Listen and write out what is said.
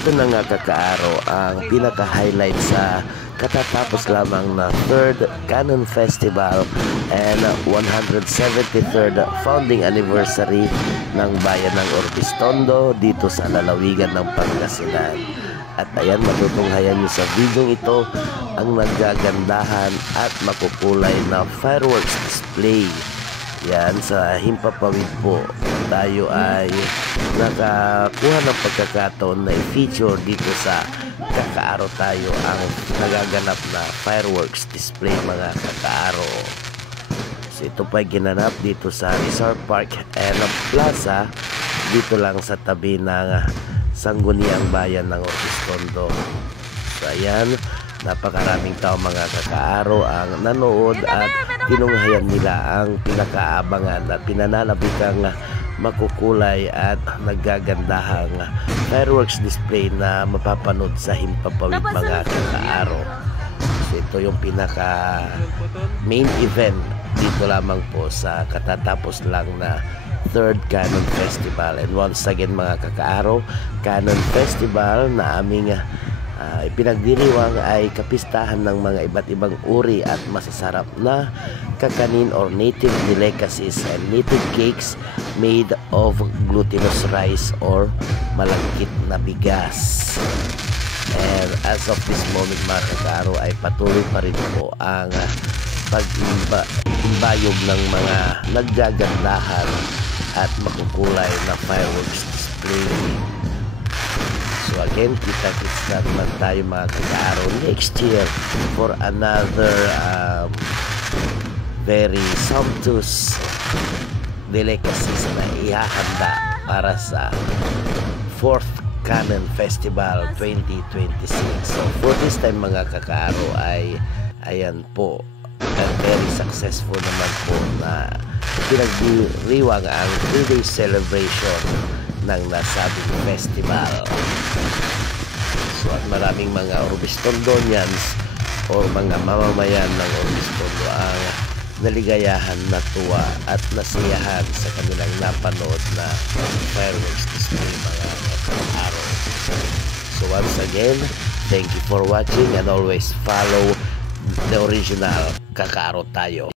ito na nga kakaaro ang pinaka-highlight sa katatapos lamang na 3rd Canon Festival and 173rd founding anniversary ng bayan ng Orbistondo dito sa lalawigan ng Pangasinan. At ayan, matutunghayan niyo sa video ito ang nagagandahan at makukulay na fireworks display. Yan, sa Himpapawid po tayo ay nakakuha ng pagkakataon na i-feature dito sa Kakaaro tayo ang nagaganap na fireworks display mga kakaaro. So ito pa ginanap dito sa Rizal Park and Plaza, dito lang sa tabi ng Sangguniang Bayan ng Orbistondo. So ayan, napakaraming tao mga kakaaro ang nanood at tinunghayan nila ang pinakaabangan at pinanalabikang makukulay at naggagandahang fireworks display na mapapanood sa Himpapawid mga kakaaro. So ito yung pinaka main event dito lamang po sa katatapos lang na 3rd Canon Festival. And once again mga kakaaro, Canon Festival na aming ipinagdiriwang ay kapistahan ng mga iba't ibang uri at masasarap na kakanin or native delicacies and native cakes made of glutinous rice or malagkit na bigas. And as of this moment mga kakaaro ay patuloy pa rin po ang pag-imbayog ng mga naggagandahan at makukulay na fireworks display. So again, kita-kits na naman tayo mga kakaaro next year for another very sumptuous delicacies na ihahanda para sa 4th Canon Festival 2026. So for this time mga kakaaro ay ayan po, very successful naman po na pinagdiriwang ang 3-day celebration ng nasabing festival. So at maraming mga Orbistondonians o mga mamamayan ng Orbistondo ang naligayahan, natuwa at nasiyahan sa kanilang napanood na fireworks display mga araw. So once again, thank you for watching and always follow the original Kakaaro tayo.